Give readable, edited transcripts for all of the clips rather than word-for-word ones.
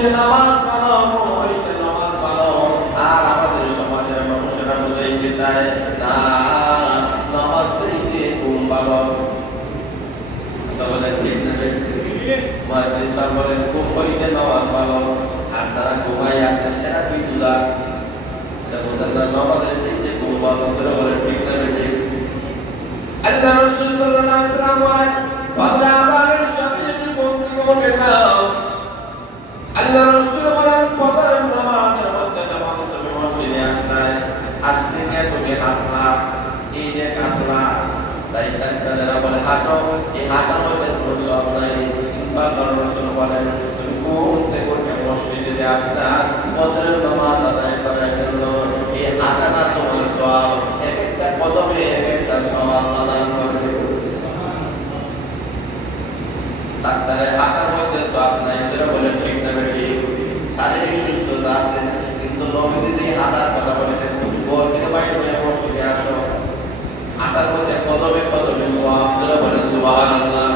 মসজিদে নামাজ পড়ো, বাড়িতে নামাজ পড়ো। আর আমাদের সমাজের মানুষেরা বুঝাইতে চায় না নামাজ চাইতে ঘুম ভালো। তাহলে ঠিক নেবে মুয়াজ্জিন সাহেব বলেন ঘুম হইতে নামাজ ভালো। আর তারা ঘুমাই আছেন এরা কি বুঝা? এরা বোঝেন না নামাজের চাইতে ঘুম ভালো। তারা বলে ঠিক নেবে ঠিক। আল্লাহ রাসূল সাল্লাল্লাহু আলাইহি ওয়াসাল্লাম বলেন ফজর আযানের সাথে যদি ঘুম থেকে ওঠে না, আল্লাহ রাসূল বলেন ফজরের নামাজের মধ্যে যখন তুমি মসজিদে আসতে গিয়ে তুমি হাঁটলা, এই যে হাঁটলা তাই তারা বলে হাঁটো, এই হাঁটার মধ্যে কোনো সওয়াব নাই। আল্লাহ রাসূল বলেন তুমি ঘুম থেকে উঠে মসজিদে যে আসলা, ফজরের নামাজ আদায় করার জন্য এই হাঁটাটা তোমার সওয়াব, এক একটা কদমে এক একটা সওয়াব আদায় করবে। ডাক্তারের হাঁটার মধ্যে সওয়াব নাই, সেটা বলে ঠিক না ঠিক। শারীরিক সুস্থতা আছে, কিন্তু নবীজি যে হাঁটার কথা বলেছেন তুমি ঘর থেকে বাইরে হয়ে মসজিদে আসো, হাঁটার মধ্যে কদমে কদমে সওয়াব, সেটা বলেন সুবহানাল্লাহ।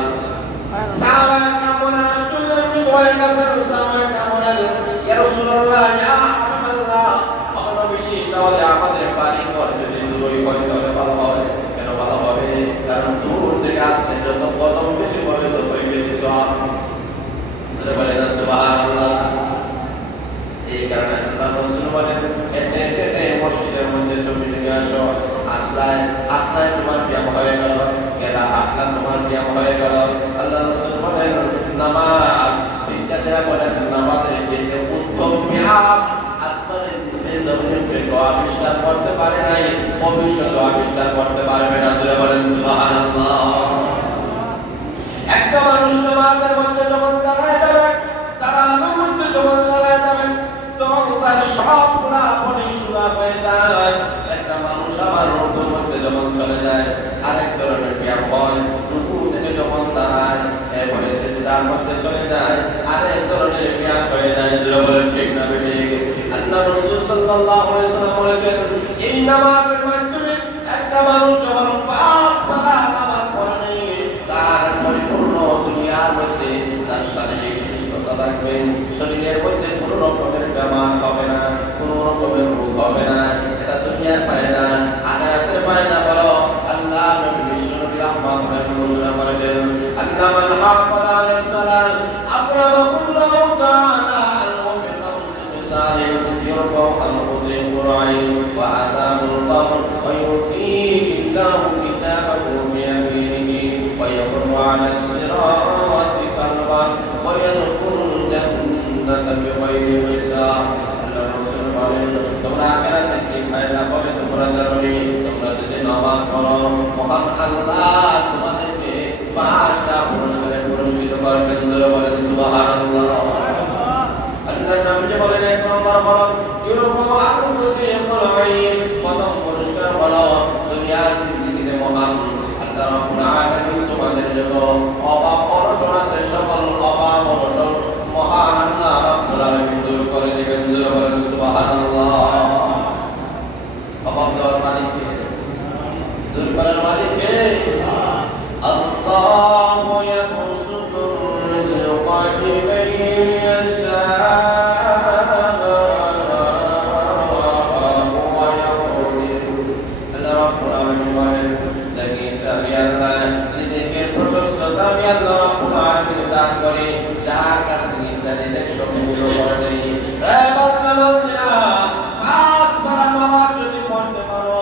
সাহাবায়ে কেরাম বলেন রাসূলুল্লাহ নবীর কাছে সাহাবায়ে কেরাম বলেন ইয়া রাসূলুল্লাহ ইয়া হাবিবাল্লাহ, ও নবীজি তাহলে আমাদের বাড়ি ঘর যদি দূরই হয় তাহলে ভালো হবে। কেন ভালো হবে? কারণ দূর থেকে আসতে যত কদম বেশি হবে ততই বেশি সওয়াব। সেটা বলেন সুবহানাল্লাহ। এই কারণে আল্লাহ রাসূল বলেন এতে এতে মসজিদের মধ্যে চলে থেকে আসো, আসলায় আপনার তোমার ব্যায়াম হয়ে গেল, গেলা আপনার তোমার ব্যায়াম হয়ে গেল। আল্লাহ রাসূল বলেন নামাজ, বিজ্ঞানীরা বলেন নামাজের যে উত্তম ব্যায়াম আসমানের নিচে জমিনের উপরে আবিষ্কার করতে পারে নাই, ভবিষ্যতে আবিষ্কার করতে পারবে না। জোরে বলেন সুবহানাল্লাহ। একটা মানুষ নামাজের মধ্যে যখন দাঁড়ায় যাবে, তারাবির মধ্যে যখন দাঁড়ায় যাবে, তখন তার সবগুলা আপনি সুরা হয়ে যায়। একটা মানুষ আমার রুকুর মধ্যে যখন চলে যায়, আরেক ধরনের ব্যায়াম হয়। রুকু থেকে যখন দাঁড়ায়, এরপরে সিজদার মধ্যে চলে যায়, আরেক ধরনের ব্যায়াম হয়ে যায়। যেটা বলেন ঠিক না ঠিক? আল্লাহ রাসূল সাল্লাল্লাহু আলাইহি ওয়াসাল্লাম বলেছেন এই নামাজের মাধ্যমে একটা মানুষ যখন পাঁচ বেলা নামাজ পড়ে, তার পরিপূর্ণ দুনিয়ার মধ্যে তার শারীরিক সুস্থতা থাকবে, শরীরের মধ্যে কোনো রকমের বেমার হবে না, কোনো রকমের রোগ হবে না। এটা দুনিয়ার পায় না, আখিরাতের পায় না। বলো আল্লাহ নবী বিশ্বনবী রাহমাতুল্লাহ ঘোষণা করেছেন আল্লাহ মান হাফাযা আলাইহিস সালাত আকরামাহুল্লাহু তাআলা আল-মু'মিন খামস মিসালিন ইরফাউ আল-মুযিব রাইস ওয়া আযাবুল qabr ওয়া ইউতিহিল্লাহু কিতাবাহু বিয়ামিনিহি ওয়া ইয়ামুরু আলা সিরাতি কারবান ওয়া ইয়াদখুলুল জান্নাতা বিগাইরি হিসাব। আল্লাহ রাসূল বলেন তোমরা আখিরাতে কি ফায়দা পাবে তোমরা জানো নি? তোমরা যদি নামাজ পড়ো, মহান আল্লাহ তোমাদেরকে 5টা পুরস্কারে পুরস্কৃত করবেন। জোরে বলেন সুবহানাল্লাহ। আল্লাহ নবী বলেন এক নম্বর হলো ইউরফাউ আল-মুযিবুল আইশ, প্রথম পুরস্কার হলো দুনিয়ার জিন্দেগিতে মহান আল্লাহ রাব্বুল আলামিন তোমাদের জন্য অভাব অনটন আছে, সকল অভাব অনটন মহান আল্লাহ রাব্বুল আলামিন দূর করে দিবেন। জোরে বলেন সুবহানাল্লাহ। অভাব দেওয়ার মালিক কে? দূর করার মালিক কে? আল্লাহু ইয়াবসুতুর রিজকা লিমান ইয়াশা ওয়া ইয়াকদির। আল্লাহ রাব্বুল আলামিন বলেন যাকে আমি আল্লাহ রিজকের প্রশস্ততা আমি আল্লাহ রাব্বুল আলামিন দান করি, যার কাছে ইচ্ছা রিজক সম্পূর্ণ করে দেই। হে বান্দা বান্দিরা, পাঁচ বেলা নামাজ যদি পড়তে পারো,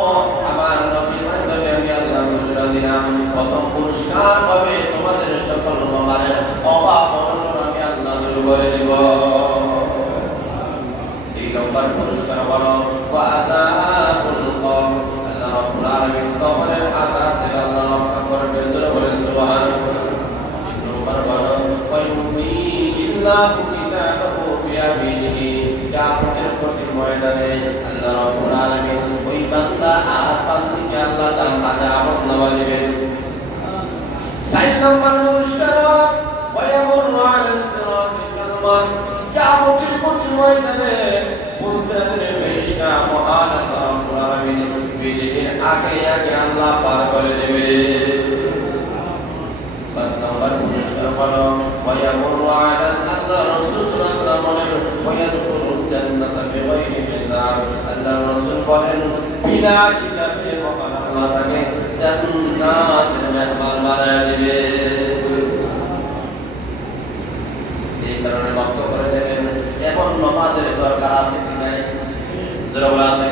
আমার নবীর মাধ্যমে আমি আল্লাহ ঘোষণা দিলাম প্রথম পুরস্কার হবে তোমাদের সকল প্রকারের অভাব অনটন আমি আল্লাহ দূর করে দেব। এই নম্বর পুরস্কার হলো ওয়া আযাবুল কবর, আল্লাহ রাব্বুল আলামিন কবরের আযাব থেকে আল্লাহ রক্ষা করবে। জোরে বলেন সুবহানাল্লাহ। এই নম্বর হলো ওয়া ইউতিহিল্লাহু কিতাবাহু বিয়ামিনিহি, কিয়ামতের কঠিন ময়দানে আল্লাহ রাব্বুল আলামিন ওই বান্দা আর বান্দিকে আল্লাহ ডান হাতে আমলনামা দিবেন। 4 নম্বর পুরস্কার ওয়া ইয়ামুরু আলা সিরাতিল কারবান, কিয়ামতের কঠিন ময়দানে ফুলসাদের ফেরেশতা মহান আল্লাহ রাব্বুল আলামিন বিজলির আগে আগে আল্লাহ পার করে দেবে। 5 নম্বর পুরস্কার হলো ওয়া ইয়ামুরু আলা আল্লাহ রাসূল সাল্লাল্লাহু আলাইহি ওয়াসাল্লাম করেন বিনা হিসাবে মহান আল্লাহ তাকে জান্নাতের মেহমান বানায় দিবে। এই কারণে লক্ষ্য করে দেখেন এমন নামাজের দরকার আছে কি নাই? যারা বলা আছে